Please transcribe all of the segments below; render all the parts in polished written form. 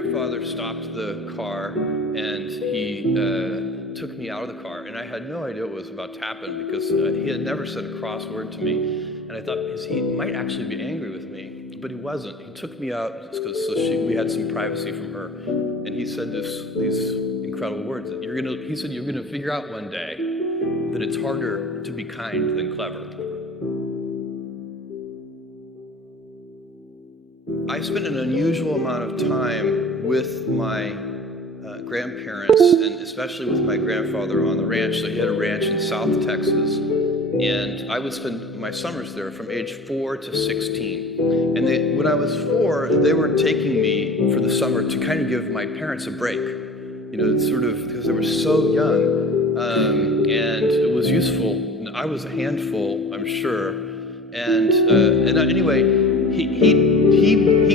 grandfather stopped the car and he took me out of the car, and I had no idea what was about to happen because he had never said a cross word to me, and I thought he might actually be angry with me, but he wasn't. He took me out because we had some privacy from her, and he said these incredible words that he said you're gonna figure out one day that it's harder to be kind than clever. I spent an unusual amount of time with my grandparents, and especially with my grandfather on the ranch. So he had a ranch in South Texas, and I would spend my summers there from age 4 to 16. And when I was 4, they were taking me for the summer to kind of give my parents a break, sort of because they were so young, and it was useful. I was a handful, I'm sure, and anyway. He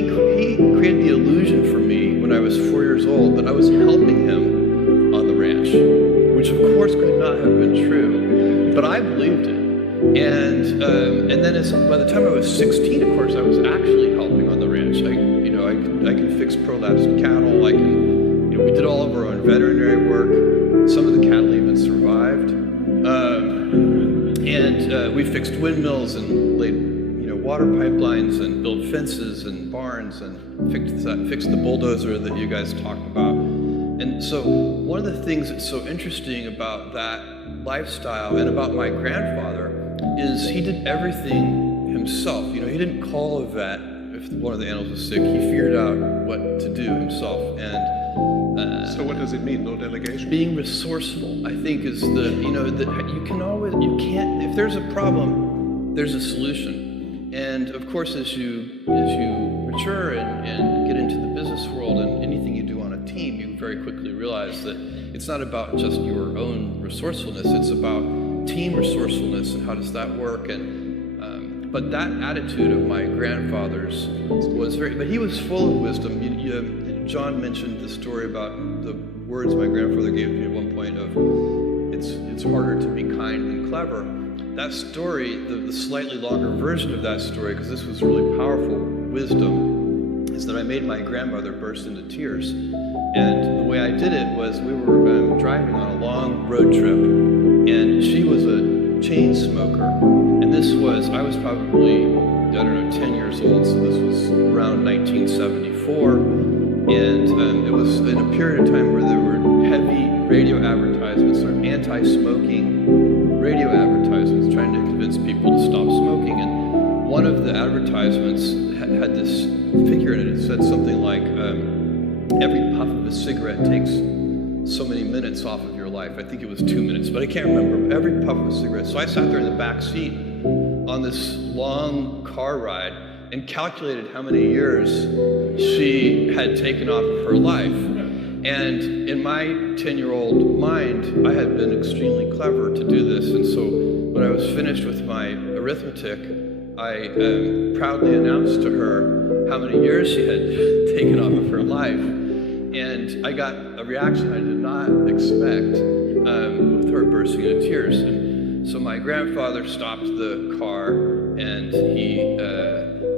created the illusion for me when I was 4 years old that I was helping him on the ranch, which of course could not have been true, but I believed it. And then by the time I was 16, of course, I was actually helping on the ranch. I can fix prolapsed cattle. We did all of our own veterinary work. Some of the cattle even survived, and we fixed windmills and laid water pipelines and built fences and barns and fixed the bulldozer that you guys talked about. And so one of the things that's so interesting about that lifestyle and about my grandfather is he did everything himself. He didn't call a vet if one of the animals was sick. He figured out what to do himself. And so what does it mean, no delegation? Being resourceful, I think, is if there's a problem, there's a solution. And of course, as you mature and get into the business world and anything you do on a team, you very quickly realize that it's not about just your own resourcefulness, it's about team resourcefulness and how does that work. And but that attitude of my grandfather's was but he was full of wisdom. John mentioned the story about the words my grandfather gave me at one point of it's harder to be kind than clever. That story, the slightly longer version of that story, because this was really powerful wisdom, is that I made my grandmother burst into tears. And the way I did it was we were driving on a long road trip, and she was a chain smoker. And I was probably, 10 years old, so this was around 1974. And it was in a period of time where there were heavy radio advertisements, sort of anti-smoking radio advertisements trying to convince people to stop smoking. And one of the advertisements had this figure in it. It said something like, every puff of a cigarette takes so many minutes off of your life. I think it was 2 minutes, but I can't remember. Every puff of a cigarette. So I sat there in the back seat on this long car ride and calculated how many years she had taken off of her life. And in my 10-year-old mind, I had been extremely clever to do this. And so when I was finished with my arithmetic, I proudly announced to her how many years she had taken off of her life. And I got a reaction I did not expect, with her bursting into tears. And so my grandfather stopped the car and he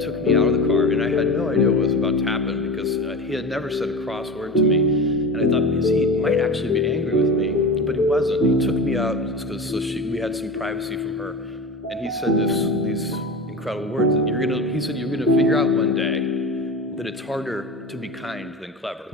took me out of the car, and I had no idea what was about to happen because he had never said a cross word to me. And I thought he might actually be angry with me, but he wasn't. He took me out because we had some privacy from her, and he said these incredible words that he said you're gonna figure out one day that it's harder to be kind than clever.